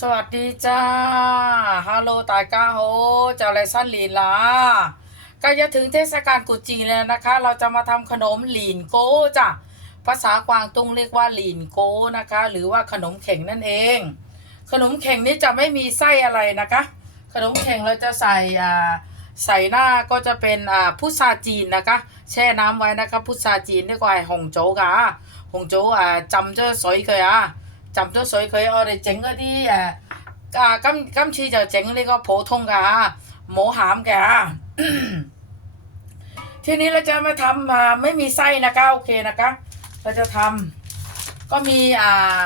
สวัสดีจ้า ฮัลโหลตายก้าโฮเจ้าไรสันหลีลากล้จะถึงเทศกาลกุจีแล้วนะคะ เราจะมาทำขนมหลีนโก้จ้ะ ภาษากวางตุ้งเรียกว่าหลีนโก้นะคะ หรือว่าขนมเข่งนั่นเอง ขนมเข่งนี้จะไม่มีไส้อะไรนะคะ ขนมเข่งเราจะใส่อ่าใส่หน้าก็จะเป็นอ่าพุทราจีนนะคะ แช่น้ำไว้นะคะพุทราจีนเรียกว่าหงโจกะหงโจ๊กอ่าจำเจ้าสวยเคยอะ 잡도소이거의어리쟁거디今今次就整呢쟁普通보통冇모嘅게ทีนี้เราจะมาทำมาไม่มีไส้นะคะโอเคนะคะเราจะทำก็มีอ่า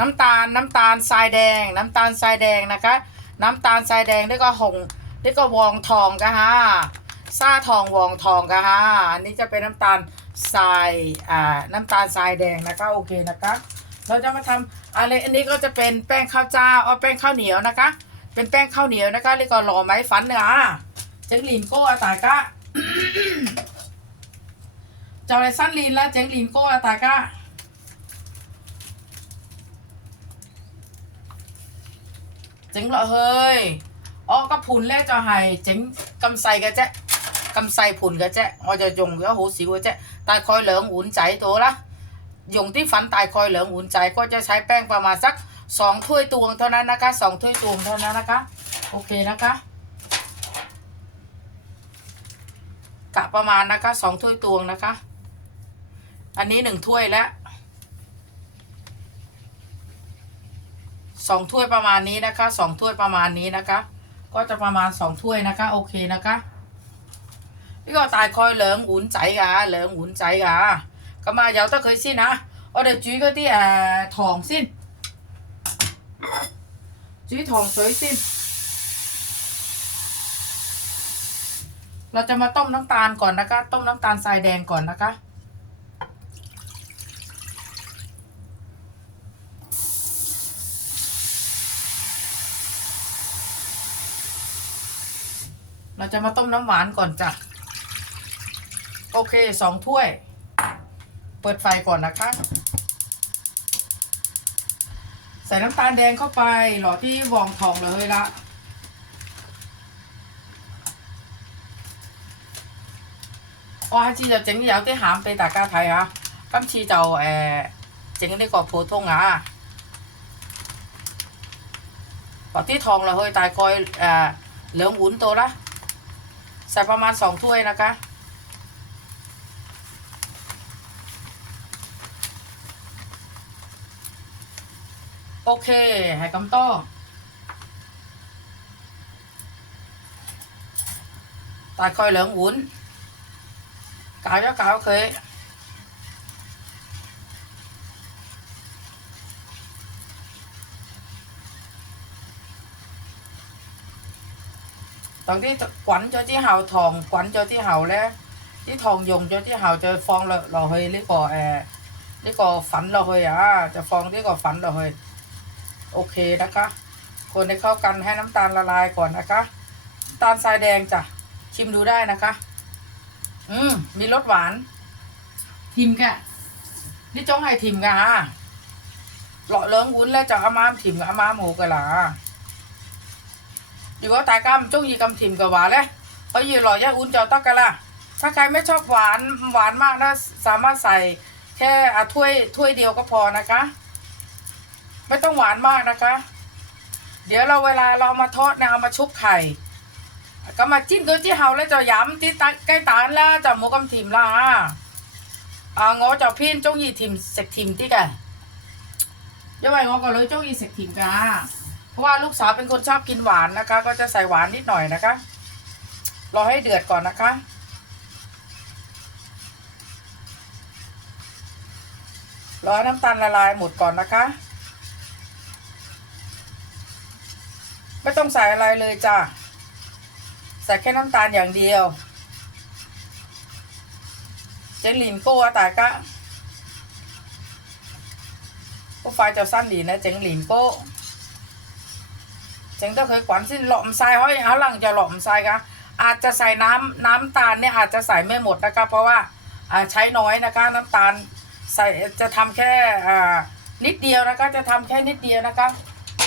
น้ำตาลน้ำตาลทรายแดง น้ำตาลทรายแดงนะคะ น้ำตาลทรายแดงด้วก็หงด้วก็วองทองกะฮะซาทองวองทองกะฮะอันนี้จะเป็นน้ำตาล ทรายอ่าน้ำตาลทรายแดงนะคะโอเคนะคะเราจะมาทำอะไรอันนี้ก็จะเป็นแป้งข้าวเจ้าเอาแป้งข้าวเหนียวนะคะ เป็นแป้งข้าวเหนียวนะคะแล้วก็หล่อไม้ฝันเนื้อเจ๊งลินโก้อาตากะเจ้าอะไรสั้นลินและเจ๊งลินโก้อาตากะเจ๋งเหรอเฮ้ยอ๋อก็ผุนแล้วจะให้เจ๋งกำไส嘅啫 กำใส่ผุนก็แจ๊ออจะยงก็หูสิวแจ๊ตายคอยเหลืองหุ่นใจโตละยงที่ฝันตายคอยเหลืองหุ่นใจก็จะใช้แป้งประมาณสักสองถ้วยตวงเท่านั้นนะคะสองถ้วยตวงเท่านั้นนะคะโอเคนะคะกะประมาณนะคะสองถ้วยตวงนะคะ อันนี้หนึ่งถ้วยแล้วสองถ้วยประมาณนี้นะคะสองถ้วยประมาณนี้นะคะ ก็จะประมาณสองถ้วยนะคะ โอเคนะคะ 呢个大概两碗仔㗎，两碗仔㗎，咁啊由得佢先吓。我哋煮嗰啲诶糖先，煮糖水先。เราจะมาต้มน้ำตาลก่อนนะคะ ต้มน้ำตาลทรายแดงก่อนนะคะ เราจะมาต้มน้ำหวานก่อนจ้ะ โอเคสองถ้วย เปิดไฟก่อนนะคะ ใส่น้ำตาลแดงเข้าไป หล่อที่วองทองเลยละว่าจีจะเจ๋งยาวที่หามไปตากาไทยอะกัมชีเจ้าเออเจ๋งได้กอบโพทงอะปอที่ทองเราเฮ้ยตายกอยเออเหลืองอุ่นโตละใส่ประมาณสองถ้วยนะคะ OK，係咁多，大概兩碗，搞一搞佢。等啲滾咗之後，糖滾咗之後咧，啲糖溶咗之後，再放落落去呢個誒呢個粉落去啊，就放呢個粉落去。 โอเคนะคะ คนให้เข้ากันให้น้ำตาลละลายก่อนนะคะตาลทรายแดงจ้ะชิมดูได้นะคะ อืม มีรสหวาน ทิมกะนี่จ้องให้ทิมกะฮะหล่อเลิ้งวุ้นแล้วจะอามามทิมกับอามามหูกะหละอยู่ก็ตายกามจ้องยีกำทิมกับหวานเลยเพราะยีหล่อย่าอุ้นเจ้าตักกันละถ้าใครไม่ชอบหวานหวานมากนะสามารถใส่แค่อถ้วยถ้วยเดียวก็พอนะคะ ไม่ต้องหวานมากนะคะ เดี๋ยวเราเวลาเรามาทอดนะเอามาชุบไข่ก็มาจิ้มด้วยที่เฮาแล้วจะย้ำที่ตัใกล้ตานล้วจะหมูกำถิ่มละอ่างอจะพี่นจงยีถิ่มเสกถิ่มที่กันยังไงงอก็เลยจงยีเสกถิ่มกาเพราะว่าลูกสาวเป็นคนชอบกินหวานนะคะ ก็จะใส่หวานนิดหน่อยนะคะรอให้เดือดก่อนนะคะรอน้ำตาลละลายหมดก่อนนะคะ ไม่ต้องใส่อะไรเลยจ้ะใส่แค่น้ำตาลอย่างเดียว เจนลินโก้แต่ก็ผู้ไฟจะสั้นดีนะเจงหลินโก้เจงต้องเคยขวัญสิ้นหลอมทรายเพราะอย่างหลังจะหลอมทรายคะอาจจะใส่น้ำน้ำตาลเนี่ยอาจจะใส่ไม่หมดนะคะเพราะว่าอาใช้น้อยนะคะน้ำตาลใส่จะทำแค่อ่านิดเดียวนะคะจะทำแค่นิดเดียวนะคะ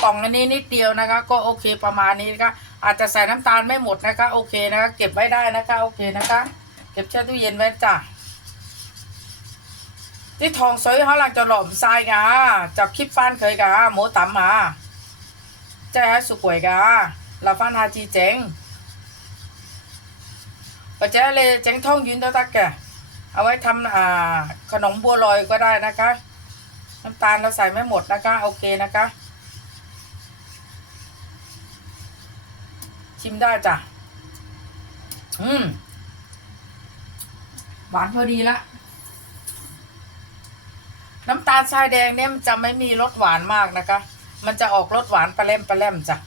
กล่องอันนี้นิดเดียวนะคะ ก็โอเคประมาณนี้นะคะอาจจะใส่น้ำตาลไม่หมดนะคะ โอเคนะคะ เก็บไว้ได้นะคะ โอเคนะคะ เก็บแช่ตู้เย็นไว้จ้ะที่ทองสวยเขาหลังจะหล่อมทรายกะจับคลิปฟันเคยกะหมูตำมาใจให้สุกวยกะลาฟันฮาจีเจ๋งปัจจัยเลยเจ๋งท่องยืนตะตักแกเอาไว้ทำอ่าขนมบัวลอยก็ได้นะคะ น้ำตาลเราใส่ไม่หมดนะคะ โอเคนะคะ ชิมได้จ้ะ อืม หวานพอดีละ น้ำตาลทรายแดงเนี่ยมันจะไม่มีรสหวานมากนะคะ มันจะออกรสหวานปลาเล่มปลาเล่มจ้ะ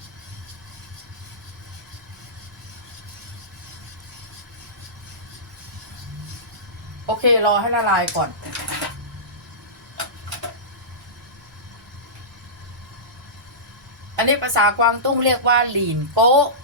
โอเค รอให้ละลายก่อน อันนี้ภาษากวางตุ้งเรียกว่าหลีนโก้กวางตุ้งว่าจะ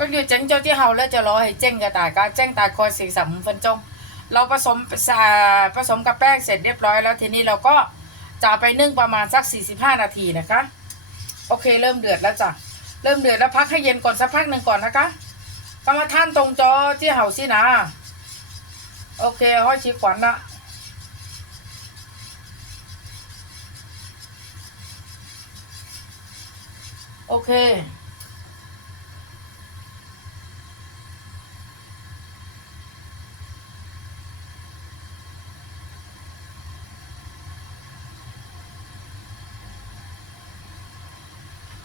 ก็เดี๋ยวเจ๊งเจ้าที่เฮาแล้วจะรอให้เจ๊งกระต่ายก็เจ๊งตายคอยสี่สามฟันจงเราผสมอ่าผสมกับแป้งเสร็จเรียบร้อยแล้วทีนี้เราก็จะไปนึ่งประมาณสัก 45 นาทีนะคะ โอเคเริ่มเดือดแล้วจ้ะเริ่มเดือดแล้วพักให้เย็นก่อนสักพักหนึ่งก่อนนะคะกรรมท่านตรงจอที่เฮาสินะโอเคห้อยชี้ขวัญละโอเค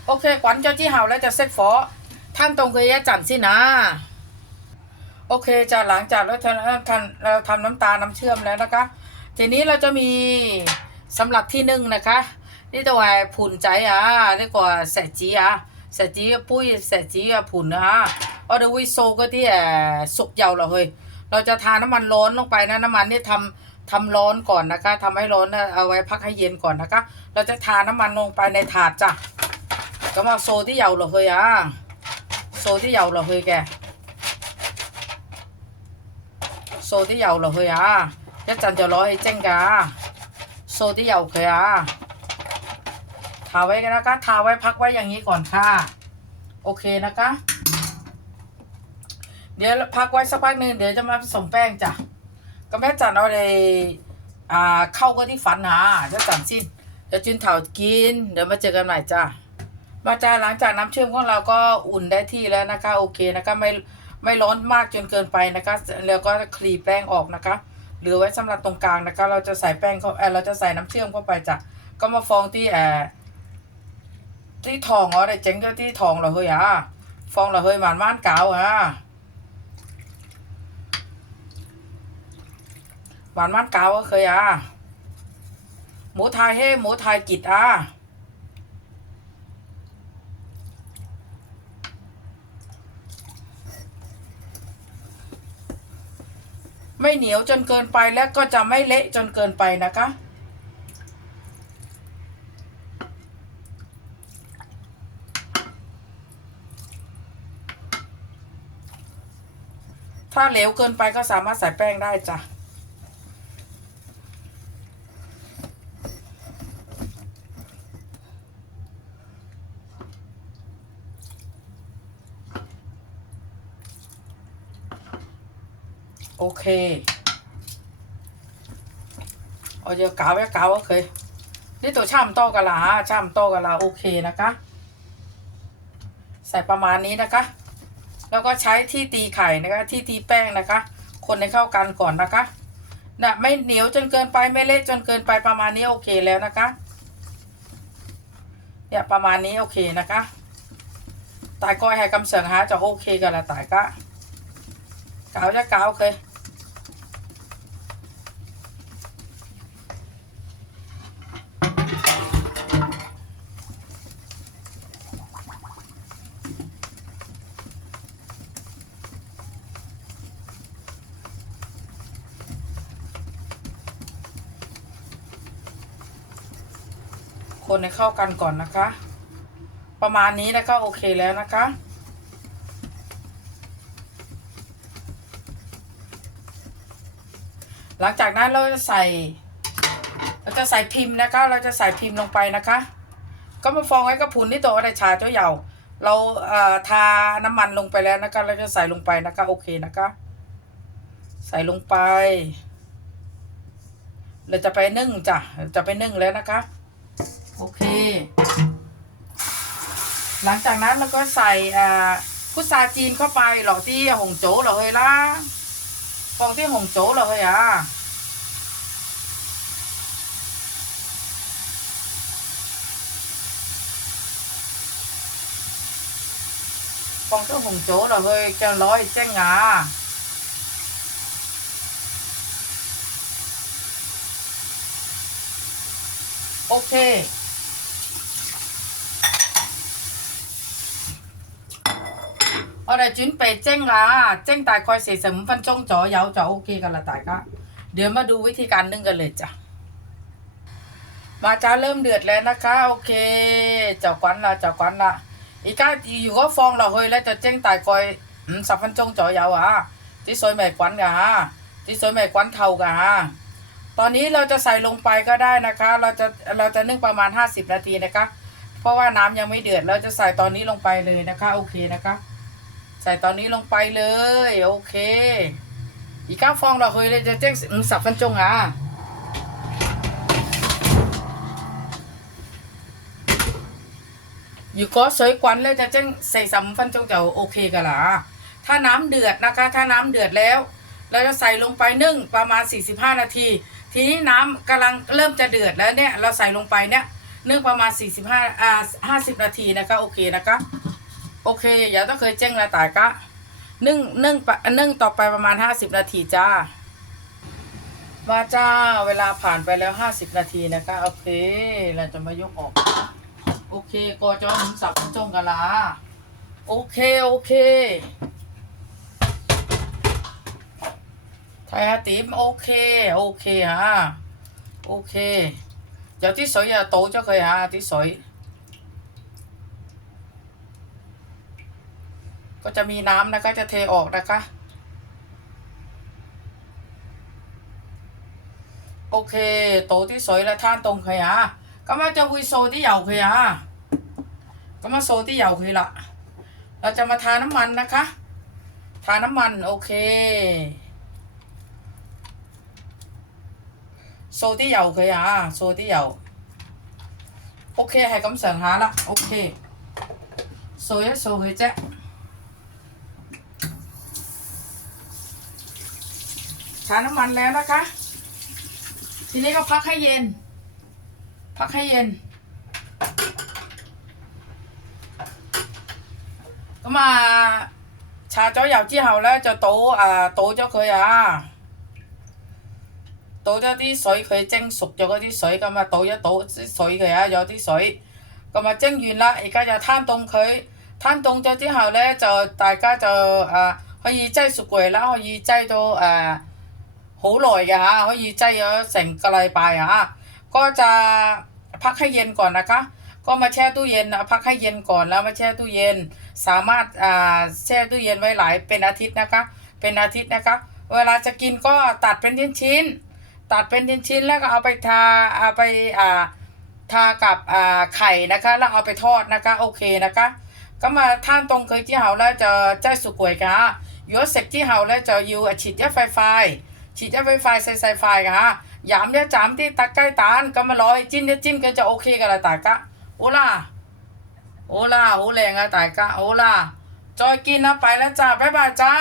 โอเคขวัญเจ้าที่เห่าแล้วจะเซ็ตฟอท่านตรงเคยยะจันสินะ โอเคจะหลังจากแล้วท่านท่านเราทำน้ำตาลน้ำเชื่อมแล้วนะคะ ทีนี้เราจะมีสำหรับที่นึ่งนะคะ นี่ตัวไอ้ผุนใจอะนี่กว่าแสจีอะแสจีปุ้ยแสจีผุนนะคะเอเดรวิโซก็ที่แอสุกเยาเราเฮ้ยเราจะทาน้ำมันร้อนลงไปนะน้ำมันนี่ทำทำร้อนก่อนนะคะทำให้ร้อนนะเอาไว้พักให้เย็นก่อนนะคะ เราจะทาน้ำมันลงไปในถาดจ้ะ Tamam soğudu yavruhu ya. Soğudu yavruhu ge. Soğudu yavruhu ya. Chắc chắn cho lỗi chân cả. Soğudu แล้วกันทาไว้พักไว้อย่างนี้ก่อนค่ะ โอเคนะคะ เดี๋ยวพักไว้สักพักหนึ่งเดี๋ยวจะมาผสมแป้งจ้ะก็แม่จันเอาเลยอ่าเข้าก็ที่ฝันหาจะจันสิ้นเดี๋ยจุนเถากิน เดี๋ยวมาเจอกันใหม่จ้ะ มาจาหลังจากน้ำเชื่อมของเราก็อุ่นได้ที่แล้วนะคะ โอเคนะคะไม่ไม่ร้อนมากจนเกินไปนะคะ แล้วก็คลีแป้งออกนะคะเหลือไว้สำหรับตรงกลางนะคะ เราจะใส่แป้งเข้าเออเราจะใส่น้ำเชื่อมเข้าไปจ้ะก็มาฟองที่แอที่ทองอ๋อได้เจ๋งก็ที่ทองเหราเฮ้ยอะฟองเหราเฮ้ยหมานม่านเก่าอะหวานม่านเก่าเคยอะหมูไทยเฮ้หมูไทยกิดอะ เหนียวจนเกินไปและก็จะไม่เละจนเกินไปนะคะ ถ้าเหลวเกินไปก็สามารถใส่แป้งได้จ้ะ โอเคเอาเจ้ ở เกา cáo với าโอเคนี่ตัวช่ำโตกะลาช่ำโตกะลาโอเคนะคะ ใส่ประมาณนี้นะคะ แล้วก็ใช้ที่ตีไข่นะคะ ที่ตีแป้งนะคะ คนให้เข้ากันก่อนนะคะนะไม่เหนียวจนเกินไปไม่เละจนเกินไปประมาณนี้โอเคแล้วนะคะเนี่ยประมาณนี้โอเคนะคะตายก้อยให้กำเสียงฮะจะโอเคกันละตายก็กาวจะกาวเคย คนให้เข้ากันก่อนนะคะ ประมาณนี้แล้วก็โอเคแล้วนะคะ หลังจากนั้นเราจะใส่ เราจะใส่พิมพ์นะคะ เราจะใส่พิมพ์ลงไปนะคะ ก็มาฟองไว้กระพุนที่ตัวอะไรชาเจ้าเหยาเราเอ่อทาน้ำมันลงไปแล้วนะคะ เราจะใส่ลงไปนะคะ โอเคนะคะ ใส่ลงไปเราจะไปนึ่งจ้ะ จะไปนึ่งแล้วนะคะ โอเค หลังจากนั้นเราก็ใส่อ่าพุทราจีนเข้าไปหลอที่หงโจเหรอเฮ้ยล่ะฟองที่หงโจเหรอเฮ้ยอะฟองที่หงโจเหรอเฮ้ยแกร้อยแจ้งงาโอเค 我哋准备蒸啦，蒸大概四十五分钟左右就 OK 噶啦，大家。เดี๋ยวมาดูวิธีการนึ่งกันเลยจ้ะ มาจ้าเริ่มเดือดแล้วนะคะ โอเค就滚啦就滚啦。而家如果放落去咧，就蒸大概五十分钟左右啊，啲水未滚噶吓，啲水未滚透噶吓。ตอนนี้เราจะใส่ลงไปก็ได้นะคะ เราจะเราจะนึ่งประมาณ 50 นาทีนะคะ เพราะว่าน้ำยังไม่เดือด เราจะใส่ตอนนี้ลงไปเลยนะคะ โอเคนะคะ ใส่ตอนนี้ลงไปเลย โอเค อีกข้าฟองเราเคยจะแจ้งสับกันจงอะอยู่ก็สวยกวันแล้วจะแจ้งใส่สัมฟันจงเจ้โอเคกันละอถ้าน้ำเดือดนะคะ ถ้าน้ำเดือดแล้ว เราจะใส่ลงไปนึ่งประมาณ 45 นาที ทีนี้น้ำกำลังเริ่มจะเดือดแล้วเนี่ย เราใส่ลงไปเนี่ยนึ่งประมาณ 45อ่า50 นาทีนะคะ โอเคนะคะ โอเคอย่าต้องเคยแจ้งนะตายกะนึ่งนึ่งนึ่งต่อไปประมาณห้าสิบนาทีจ้ามาจ้าเวลาผ่านไปแล้วห้าสิบนาทีนะคะโอเค เราจะมายกออก โอเคกอจอมสับจงกะลา โอเค โอเคไทยฮะติมโอเค โอเคฮะโอเคเดี๋ยวที่สวยอย่าโตเจ้าเคยฮะที่สวย ก็จะมีน้ำนะคะจะเทออกนะคะ โอเคโตที่สวยและท่านตรงเคยอะก็มาจะคุยโซที่เหยาเคยอะก็มาโซที่เหยาเคยละเราจะมาทาน้ำมันนะคะ ทาน้ำมันโอเคโซที่เหยาเคยอะโซที่เหยาโอเคให้คำสั่งหาละโอเคโซยโซเคยแจ๊ าน้ำมันแล้วนะคะ ทีนี้ก็พักให้เย็น พักให้เย็น 咁啊，搽咗油之后咧，就倒啊倒咗佢啊，倒咗啲水佢蒸熟咗嗰啲水，咁啊倒一倒啲水佢啊，有啲水，咁啊蒸完啦，而家就摊冻佢，摊冻咗之后咧，就大家就啊可以挤雪 หูลอยอะฮะเขายีใจเยอะสงกระไรไปอะะก็จะพักให้เย็นก่อนนะคะ ก็มาแช่ตู้เย็นนะพักให้เย็นก่อนแล้วมาแช่ตู้เย็น สามารถอ่าแช่ตู้เย็นไว้หลายเป็นอาทิตย์นะคะ เป็นอาทิตย์นะคะ เวลาจะกินก็ตัดเป็นชิ้นๆตัดเป็นชิ้นๆแล้วก็เอาไปทาเอาไปอ่าทากับอ่าไข่นะคะ แล้วเอาไปทอดนะคะโอเคนะคะ ก็มาท่านตรงเคยที่เฮาแล้วจะใจสุกวยกะยศเสกที่เฮาแล้วจะยูอาชีพยาไฟไฟ ฉีดแอปไฟไฟไซไซไฟกะฮะยามเนี่ยจามที่ตักใกล้ตานก็มาลอยจิ้มเนี่ยจิ้มก็จะโอเคกันละตากะโอล่าโอล่าโอแรงอะตากะโอล่าจอยกินนะไปแล้วจ้าบ๊ายบายจ้า